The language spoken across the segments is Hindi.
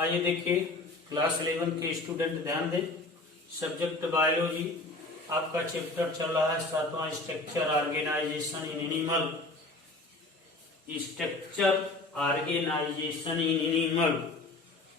आइए देखिए क्लास 11 के स्टूडेंट ध्यान दें। सब्जेक्ट बायोलॉजी, आपका चैप्टर चल रहा है 7वां structure organisation in animal. Structure organisation in animal,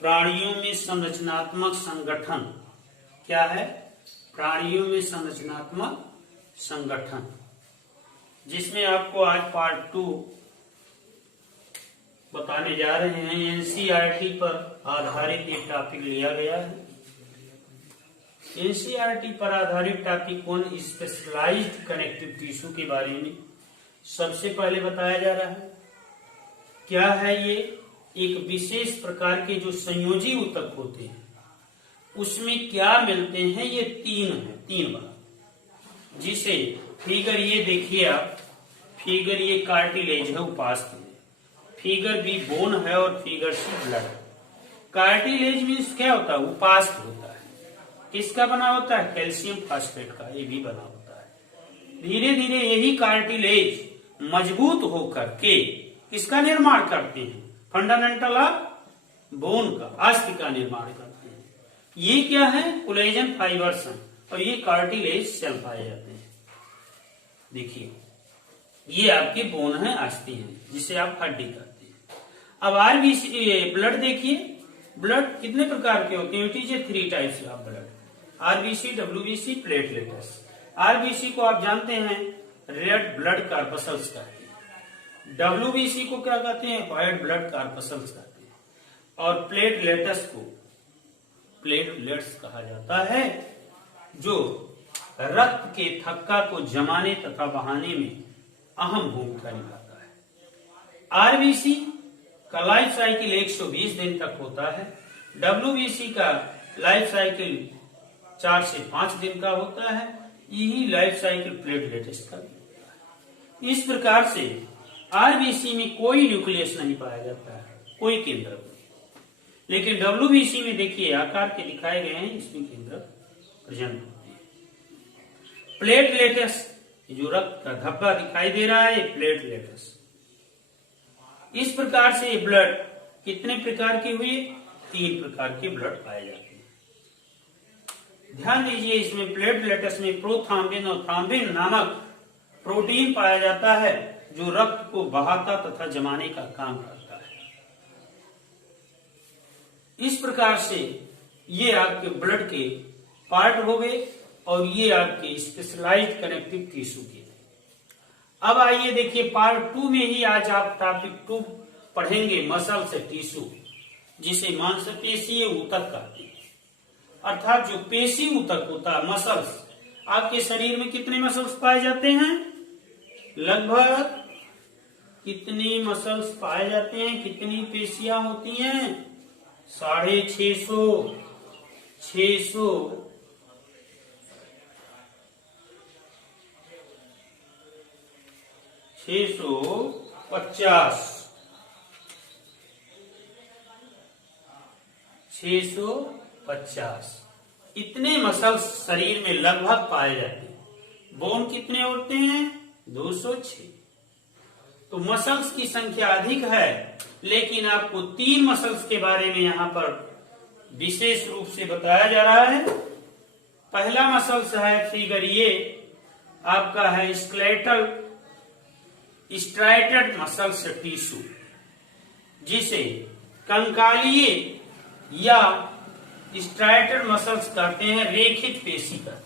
प्राणियों में संरचनात्मक संगठन। क्या है? प्राणियों में संरचनात्मक संगठन, जिसमें आपको आज पार्ट 2 बताने जा रहे हैं। एनसीईआरटी पर आधारित एक टॉपिक लिया गया है। एनसीईआरटी पर आधारित topic on specialised connective tissue के बारे में सबसे पहले बताया जा रहा है। क्या है ये? एक विशेष प्रकार के जो संयोजी ऊतक होते हैं उसमें क्या मिलते हैं, ये तीन बार, जिसे फिगर ये देखिए आप, फिगर ये कार्टिलेज है, उपास्थि है, फिगर बी बोन है और फिगर सी ब्लड। कार्टिलेज मीन्स क्या होता है? उपास्थि होता है। किसका बना होता है? कैल्शियम फास्फेट का, ये भी बना होता है। धीरे धीरे यही कार्टिलेज मजबूत होकर के किसका निर्माण करते हैं? फंडामेंटल ऑफ बोन का, अस्थि का निर्माण करते हैं। ये क्या है? कोलेजन फाइबर्स हैं और ये कार्टिलेज सेल पाए जाते हैं। देखिए ये आपके बोन है, अस्थि है, जिसे आप हड्डी कहते हैं। अब आरबीसी ब्लड देखिए, ब्लड कितने प्रकार के होते हैं? It is a 3 types of blood, RBC, WBC, platelets. RBC को आप जानते हैं रेड ब्लड कार्पसल्स कहते हैं। डब्ल्यूबीसी को क्या कहते हैं? व्हाइट ब्लड कार्पसल्स कहते हैं। और प्लेटलेट्स को प्लेटलेट्स कहा जाता है, जो रक्त के थक्का को जमाने तथा बहाने में अहम भूमिका निभाता है। आरबीसी का लाइफ साइकिल 120 दिन तक होता है। डब्ल्यूबीसी का लाइफ साइकिल 4 से 5 दिन का होता है। यही लाइफ साइकिल प्लेटलेट्स का भी होता है। इस प्रकार से आरबीसी में कोई न्यूक्लियस नहीं पाया जाता है, कोई केंद्र नहीं। लेकिन डब्ल्यूबीसी में देखिए आकार के दिखाए गए हैं, इसमें केंद्र प्रेजेंट होते हैं। प्लेटलेट्स, जो रक्त का धब्बा दिखाई दे रहा है, प्लेटलेट्स। इस प्रकार से ये ब्लड कितने प्रकार के हुए? 3 प्रकार के ब्लड पाए जाते हैं। ध्यान दीजिए, इसमें प्लेटलेट्स में प्रोथ्रॉम्बिन और थ्रॉम्बिन नामक प्रोटीन पाया जाता है, जो रक्त को बहाता तथा जमाने का काम करता है। इस प्रकार से ये आपके ब्लड के पार्ट हो गए और ये आपके स्पेशलाइज्ड कनेक्टिव टिश्यू के। अब आइए देखिए पार्ट 2 में ही आज आप टॉपिक 2 पढ़ेंगे, मसल से टिश्यू, जिसे मांसपेशीय ऊतक कहते हैं। अर्थात जो पेशी ऊतक होता है, मसल्स। आपके शरीर में कितने मसल्स पाए जाते हैं? लगभग कितनी मसल्स पाए जाते हैं? कितनी पेशियां होती हैं? 650, 600, 650, 650 इतने मसल्स शरीर में लगभग पाए जाते हैं। बोन कितने होते हैं? 206। तो मसल्स की संख्या अधिक है, लेकिन आपको 3 मसल्स के बारे में यहाँ पर विशेष रूप से बताया जा रहा है। पहला मसल्स है, फिगर ये आपका है स्केलेटल स्ट्राइटेड मसल्स टिश्यू, जिसे कंकालीय या स्ट्राइटेड मसल्स कहते हैं, रेखित पेशी का।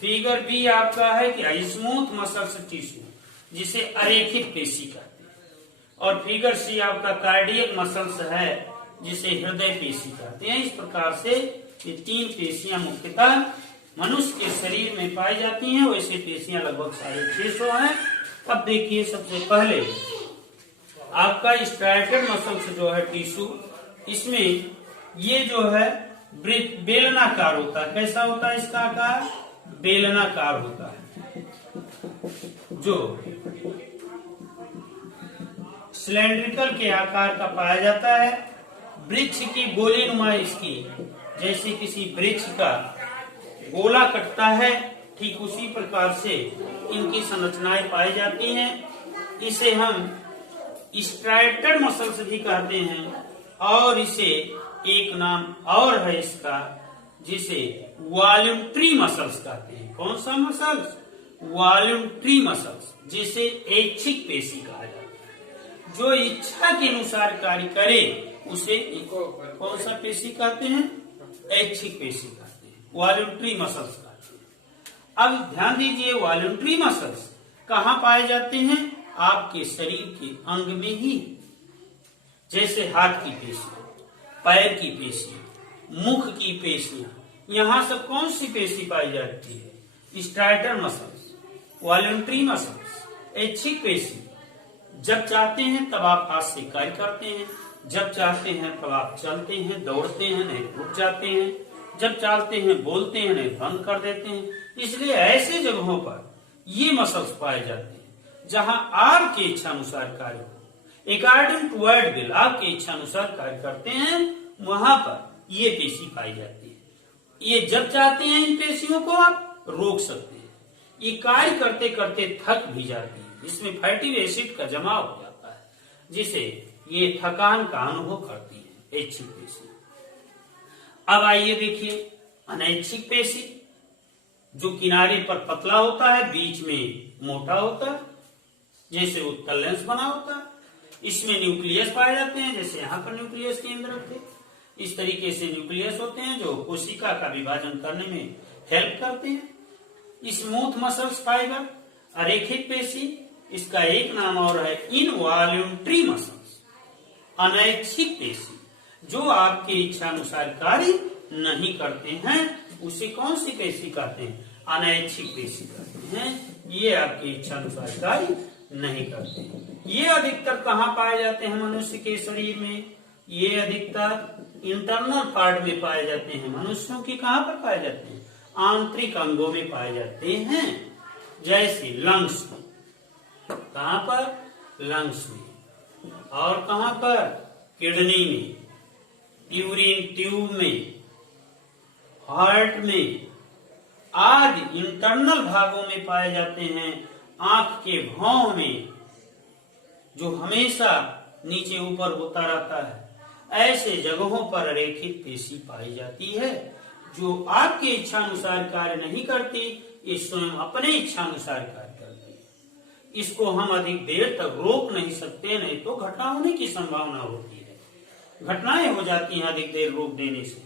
फिगर बी आपका है कि स्मूथ मसल्स टिश्यू, जिसे अरेखित पेशी कहते हैं। और फिगर सी आपका कार्डियक मसल्स है, जिसे हृदय पेशी कहते हैं। इस प्रकार से ये 3 पेशियां मुख्यतः मनुष्य के शरीर में पाई जाती हैं। वैसे पेशियां लगभग 650 हैं। अब देखिए सबसे पहले आपका स्ट्राइटेड मसल्स जो है टिश्यू, इसमें ये जो है बेलनाकार होता है। कैसा होता है इसका आकार? बेलनाकार होता है, जो सिलेंड्रिकल के आकार का पाया जाता है। वृक्ष की गोली नुमा इसकी, जैसे किसी वृक्ष का गोला कटता है, ठीक उसी प्रकार से इनकी संरचनाएं पाई जाती हैं। इसे हम स्ट्राइटेड मसल्स भी कहते हैं और इसे एक नाम और है इसका, जिसे वॉल्यूंट्री मसल्स कहते हैं। कौन सा मसल्स? वॉल्यूंट्री मसल्स, जिसे ऐच्छिक पेशी कहा जाता है। जो इच्छा के अनुसार कार्य करे उसे कौन सा पेशी कहते हैं? ऐच्छिक पेशी कहते हैं, वॉल्यूंट्री मसल्स कहते हैं। अब ध्यान दीजिए, वॉल्यूंट्री मसल्स कहाँ पाए जाते हैं? आपके शरीर के अंग में ही, जैसे हाथ की पेशी, पैर की पेशी, मुख की पेशियां, यहाँ सब कौन सी पेशी पाई जाती है? स्टार्टर मसल्स, वॉल्यूंट्री मसल्स, ऐच्छिक पेशी। जब चाहते हैं तब आप हाथ से कार्य करते हैं, जब चाहते हैं तब आप चलते हैं, दौड़ते हैं, नहीं रुक जाते हैं, जब चाहते हैं बोलते हैं, नहीं बंद कर देते हैं। इसलिए ऐसे जगहों पर ये मसल्स पाए जाते हैं जहां आपके इच्छा अनुसार कार्य हो, अकॉर्डिंग टू वर्ड विल, आपके इच्छा अनुसार कार्य करते हैं, वहां पर ये पेशी पाई जाती है। ये जब चाहते हैं इन पेशियों को आप रोक सकते हैं। ये कार्य करते करते थक भी जाती है, इसमें फैटी एसिड का जमाव हो जाता है, जिसे ये थकान का अनुभव करती है ऐच्छिक पेशी। अब आइए देखिए अनैच्छिक पेशी, जो किनारे पर पतला होता है, बीच में मोटा होता है, जैसे उत्तल लेंस बना होता है। इसमें न्यूक्लियस पाए जाते हैं, जैसे यहाँ पर न्यूक्लियस केंद्र थे, इस तरीके से न्यूक्लियस होते हैं जो कोशिका का विभाजन करने में हेल्प करते हैं। स्मूथ मसल्स फाइबर, अरेखिक पेशी, इसका एक नाम और है इनवॉल्यूंट्री मसल्स, अनैच्छिक पेशी, जो आपके इच्छा अनुसार कार्य नहीं करते हैं, उसे कौन सी पेशी कहते हैं? अनैच्छिक पेशी कहते हैं। ये आपकी इच्छा अनुसार कार्य नहीं करते। ये अधिकतर कहाँ पाए जाते हैं मनुष्य के शरीर में? ये अधिकतर इंटरनल पार्ट में पाए जाते हैं। मनुष्यों की कहाँ पर पाए जाते हैं? आंतरिक अंगों में पाए जाते हैं, जैसे लंग्स में। कहाँ पर? लंग्स में। और कहाँ पर? किडनी में, यूरिन ट्यूब में, हार्ट में आदि इंटरनल भागों में पाए जाते हैं। आंख के भौं में, जो हमेशा नीचे ऊपर होता रहता है, ऐसे जगहों पर रेखित पेशी पाई जाती है, जो आपके इच्छा अनुसार कार्य नहीं करती, ये स्वयं अपने इच्छा अनुसार कार्य करती है। इसको हम अधिक देर तक रोक नहीं सकते, नहीं तो घटना होने की संभावना होती है। घटनाएं हो जाती हैं अधिक देर रोक देने से,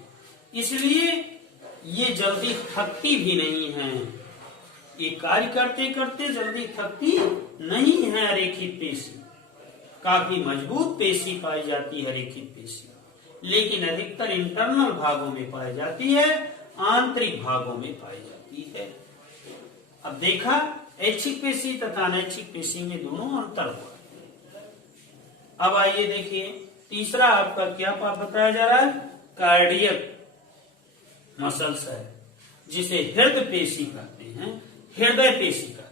इसलिए ये जल्दी थकती भी नहीं है। ये कार्य करते करते जल्दी थकती नहीं है। रेखित पेशी काफी मजबूत पेशी पाई जाती है, रेखित पेशी, लेकिन अधिकतर इंटरनल भागों में पाई जाती है, आंतरिक भागों में पाई जाती है। अब देखा ऐच्छिक पेशी तथा अनैच्छिक पेशी में दोनों अंतर हुआ। अब आइए देखिए तीसरा आपका क्या बताया जा रहा है? कार्डियक मसल्स है, जिसे हृदय पेशी कहते हैं, हृदय पेशी का।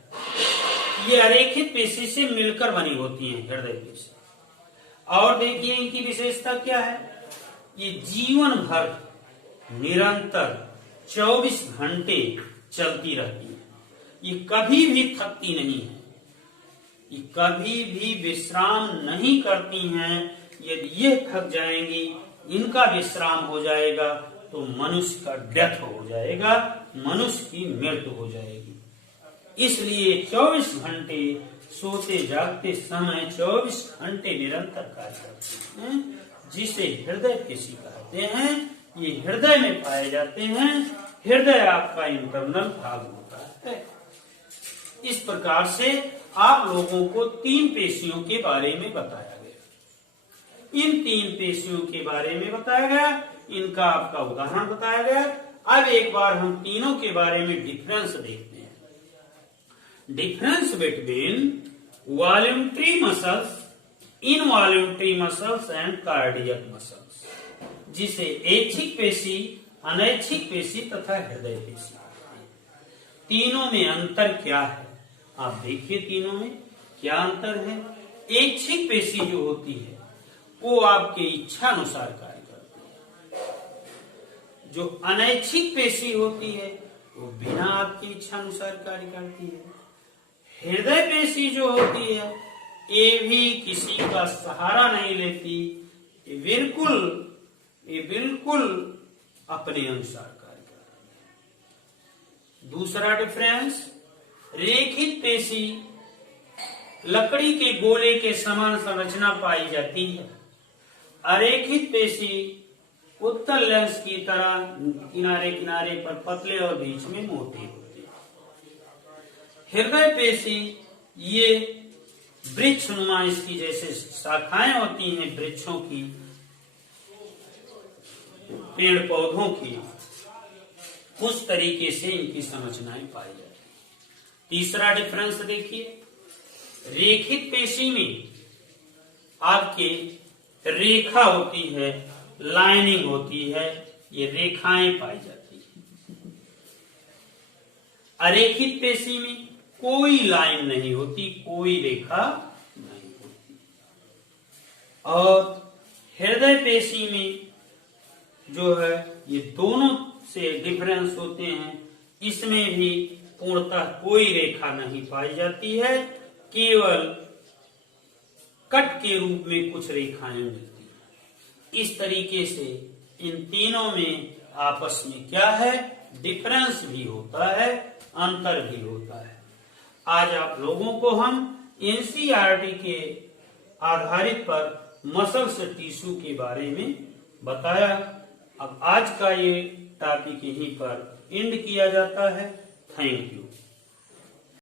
ये अरेखित पेशी से मिलकर बनी होती है हृदय पेशी। और देखिए इनकी विशेषता क्या है? ये जीवन भर निरंतर 24 घंटे चलती रहती है। ये कभी भी थकती नहीं है, ये कभी भी विश्राम नहीं करती हैं। यदि ये थक जाएंगी, इनका विश्राम हो जाएगा, तो मनुष्य का डेथ हो जाएगा, मनुष्य की मृत्यु हो जाएगी। इसलिए 24 घंटे सोते जागते समय 24 घंटे निरंतर कार्य करते हैं, जिसे हृदय पेशी कहते हैं। ये हृदय में पाए जाते हैं। हृदय आपका इंटरनल भाग होता है। इस प्रकार से आप लोगों को 3 पेशियों के बारे में बताया गया। इन 3 पेशियों के बारे में बताया गया, इनका आपका उदाहरण बताया गया। अब एक बार हम तीनों के बारे में डिफरेंस देखते हैं। Difference between voluntary muscles, involuntary muscles and cardiac muscles, जिसे ऐच्छिक पेशी, अनैच्छिक पेशी तथा हृदय पेशी। तीनों में अंतर क्या है? आप देखिए तीनों में क्या अंतर है। ऐच्छिक पेशी जो होती है वो आपके इच्छा अनुसार कार्य करती है। जो अनैच्छिक पेशी होती है वो बिना आपकी इच्छा अनुसार कार्य करती है। हृदय पेशी जो होती है ये भी किसी का सहारा नहीं लेती, ये बिल्कुल अपने अनुसार कार्य कर रहे हैं। दूसरा डिफरेंस, रेखित पेशी लकड़ी के गोले के समान संरचना पाई जाती है। अरेखित पेशी उत्तल लेंस की तरह किनारे किनारे पर पतले और बीच में मोटे होते हैं। हृदय पेशी ये वृक्ष नुमा, इसकी जैसे शाखाएं होती हैं वृक्षों की, पेड़ पौधों की, उस तरीके से इनकी संरचनाएं पाई जाती है। तीसरा डिफरेंस देखिए, रेखित पेशी में आपके रेखा होती है, लाइनिंग होती है, ये रेखाएं पाई जाती है। अरेखित पेशी में कोई लाइन नहीं होती, कोई रेखा नहीं होती। और हृदय पेशी में जो है ये दोनों से डिफरेंस होते हैं, इसमें भी पूर्णतः कोई रेखा नहीं पाई जाती है, केवल कट के रूप में कुछ रेखाएं मिलती हैं। इस तरीके से इन तीनों में आपस में क्या है, डिफरेंस भी होता है, अंतर भी होता है। आज आप लोगों को हम एनसीईआरटी के आधारित पर मसल्स टिश्यू के बारे में बताया। अब आज का ये टॉपिक यहीं पर एंड किया जाता है। Thank you.